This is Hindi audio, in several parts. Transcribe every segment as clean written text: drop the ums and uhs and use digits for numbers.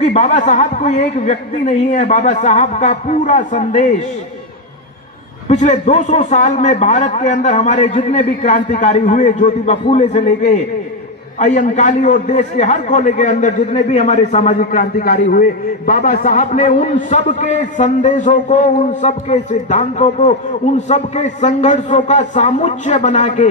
क्योंकि बाबा साहब कोई एक व्यक्ति नहीं है, बाबा साहब का पूरा संदेश पिछले 200 साल में भारत के अंदर हमारे जितने भी क्रांतिकारी हुए, ज्योतिबा फूले से लेके अय्यंकाली और देश के हर कोने के अंदर जितने भी हमारे सामाजिक क्रांतिकारी हुए, बाबा साहब ने उन सब के संदेशों को, उन सब के सिद्धांतों को, उन सब के संघर्षों का सामुच्य बना के,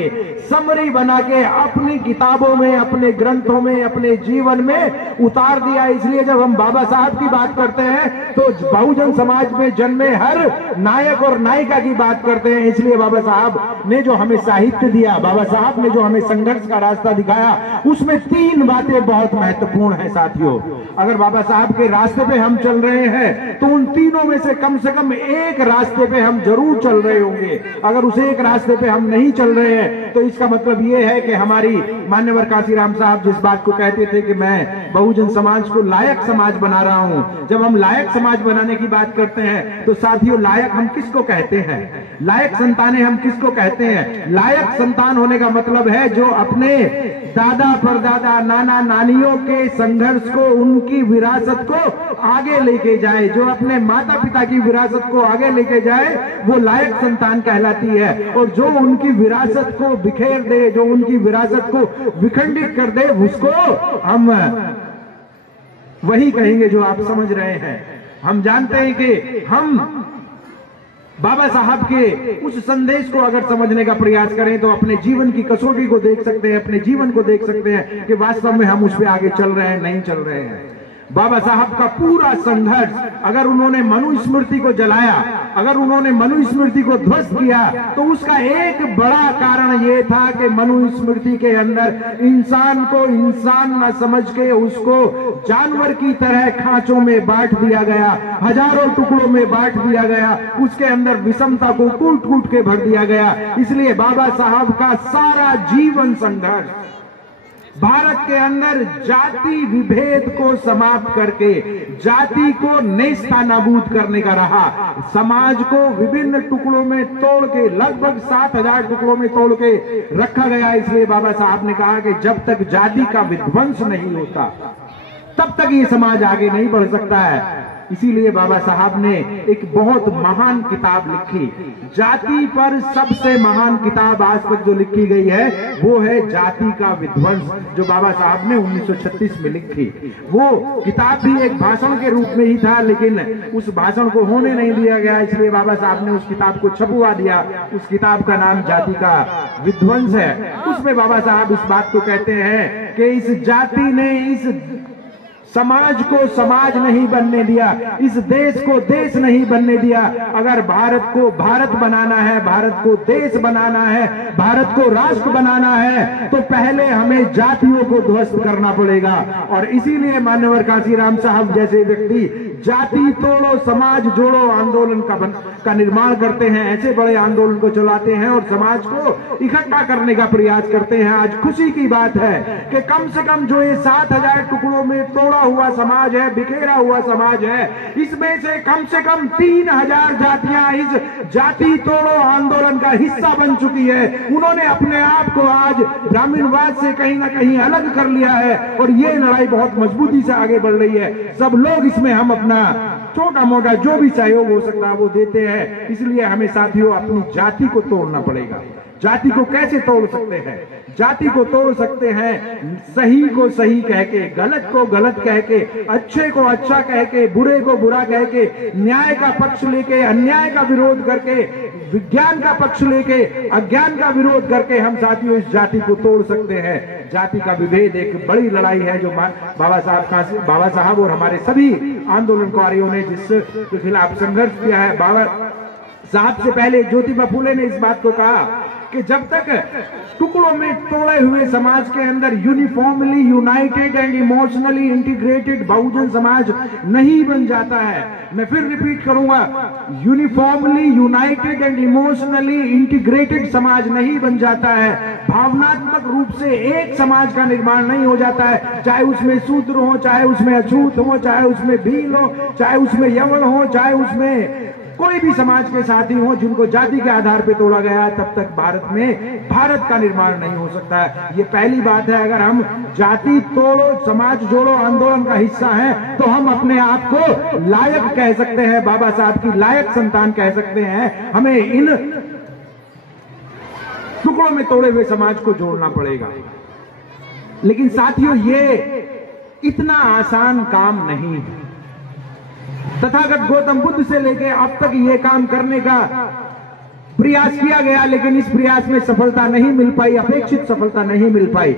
समरी बना के अपनी किताबों में, अपने ग्रंथों में, अपने जीवन में उतार दिया। इसलिए जब हम बाबा साहब की बात करते हैं तो बहुजन समाज में जन्मे हर नायक और नायिका की बात करते हैं। इसलिए बाबा साहब ने जो हमें साहित्य दिया, बाबा साहब ने जो हमें संघर्ष का रास्ता दिखाया, उसमें 3 बातें बहुत महत्वपूर्ण हैं साथियों। अगर बाबा साहब के रास्ते पे हम चल रहे हैं तो उन तीनों में से कम एक रास्ते पे हम जरूर चल रहे होंगे। अगर उस एक रास्ते पे हम नहीं चल रहे हैं तो इसका मतलब ये है कि हमारी मान्यवर कांशीराम साहब जिस बात को कहते थे कि मैं बहुजन समाज को लायक समाज बना रहा हूं, जब हम लायक समाज बनाने की बात करते हैं तो साथियों लायक हम किसको कहते हैं? लायक संतानें हम किसको कहते हैं? लायक संतान होने का मतलब है जो अपने दादा परदादा नाना नानियों के संघर्ष को, उनकी विरासत को आगे लेके जाए, जो अपने माता पिता की विरासत को आगे लेके जाए, वो लायक संतान कहलाती है। और जो उनकी विरासत को बिखेर दे, जो उनकी विरासत को विखंडित कर दे, उसको हम वही कहेंगे जो आप समझ रहे हैं। हम जानते हैं कि हम बाबा साहब के उस संदेश को अगर समझने का प्रयास करें तो अपने जीवन की कसौटी को देख सकते हैं, अपने जीवन को देख सकते हैं कि वास्तव में हम उस पर आगे चल रहे हैं, नहीं चल रहे हैं। बाबा साहब का पूरा संघर्ष, अगर उन्होंने मनुस्मृति को जलाया, अगर उन्होंने मनुस्मृति को ध्वस्त किया, तो उसका एक बड़ा कारण यह था कि मनुस्मृति के अंदर इंसान को इंसान न समझ के उसको जानवर की तरह खांचों में बांट दिया गया, हजारों टुकड़ों में बांट दिया गया, उसके अंदर विषमता को कूट कूट के भर दिया गया। इसलिए बाबा साहब का सारा जीवन संघर्ष भारत के अंदर जाति विभेद को समाप्त करके, जाति को नेस्तनाबूद करने का रहा। समाज को विभिन्न टुकड़ों में तोड़ के, लगभग 7000 टुकड़ों में तोड़ के रखा गया। इसलिए बाबा साहब ने कहा कि जब तक जाति का विध्वंस नहीं होता तब तक ये समाज आगे नहीं बढ़ सकता है। इसीलिए बाबा साहब ने एक बहुत महान किताब लिखी, जाति पर सबसे महान किताब आज तक जो लिखी गई है वो है जाति का विध्वंस, जो बाबा साहब ने 1936 में लिखी। वो किताब भी एक भाषण के रूप में ही था, लेकिन उस भाषण को होने नहीं दिया गया, इसलिए बाबा साहब ने उस किताब को छपवा दिया। उस किताब का नाम जाति का विध्वंस है। उसमें बाबा साहब इस बात को कहते हैं कि इस जाति ने इस समाज को समाज नहीं बनने दिया, इस देश को देश नहीं बनने दिया। अगर भारत को भारत बनाना है, भारत को देश बनाना है, भारत को राष्ट्र बनाना है, तो पहले हमें जातियों को ध्वस्त करना पड़ेगा। और इसीलिए मान्यवर कांशीराम साहब जैसे व्यक्ति जाति तोड़ो समाज जोड़ो आंदोलन का निर्माण करते हैं, ऐसे बड़े आंदोलन को चलाते हैं और समाज को इकट्ठा करने का प्रयास करते हैं। आज खुशी की बात है कि कम से कम जो ये 7000 टुकड़ों में तोड़ा हुआ समाज है, बिखेरा हुआ समाज है, इसमें से कम 3000 जातियां इस जाति तोड़ो आंदोलन का हिस्सा बन चुकी है। उन्होंने अपने आप को आज ब्राह्मणवाद से कहीं ना कहीं अलग कर लिया है और ये लड़ाई बहुत मजबूती से आगे बढ़ रही है। सब लोग इसमें हम अपना छोटा मोटा जो भी सहयोग हो सकता है वो देते हैं। इसलिए हमें साथियों अपनी जाति को तोड़ना पड़ेगा। जाति को कैसे तोड़ सकते हैं? जाति को तोड़ सकते हैं सही को सही कह के, गलत को गलत कह के, अच्छे को अच्छा कह के, बुरे को बुरा कह के, न्याय का पक्ष लेके अन्याय का विरोध करके, विज्ञान का पक्ष लेके अज्ञान का विरोध करके हम साथियों इस जाति को तोड़ सकते हैं। जाति का विभेद एक बड़ी लड़ाई है जो बाबा साहब और हमारे सभी आंदोलनकारियों ने जिसके खिलाफ संघर्ष किया है। बाबा साहब से पहले ज्योतिबा फूले ने इस बात को कहा कि जब तक टुकड़ों में तोड़े हुए समाज के अंदर uniformly united and emotionally integrated बहुजन समाज नहीं बन जाता है, मैं फिर रिपीट करूंगा, uniformly united and emotionally integrated समाज नहीं बन जाता है, भावनात्मक रूप से एक समाज का निर्माण नहीं हो जाता है, चाहे उसमें शूद्र हो, चाहे उसमें अछूत हो, चाहे उसमें भील हो, चाहे उसमें यवन हो, चाहे उसमें कोई भी समाज के साथी हो जिनको जाति के आधार पर तोड़ा गया, तब तक भारत का निर्माण नहीं हो सकता है। ये पहली बात है। अगर हम जाति तोड़ो समाज जोड़ो आंदोलन का हिस्सा हैं, तो हम अपने आप को लायक कह सकते हैं, बाबा साहब की लायक संतान कह सकते हैं। हमें इन टुकड़ों में तोड़े हुए समाज को जोड़ना पड़ेगा। लेकिन साथियों, ये इतना आसान काम नहीं है। तथागत गौतम बुद्ध से लेकर अब तक ये काम करने का प्रयास किया गया, लेकिन इस प्रयास में सफलता नहीं मिल पाई, अपेक्षित सफलता नहीं मिल पाई।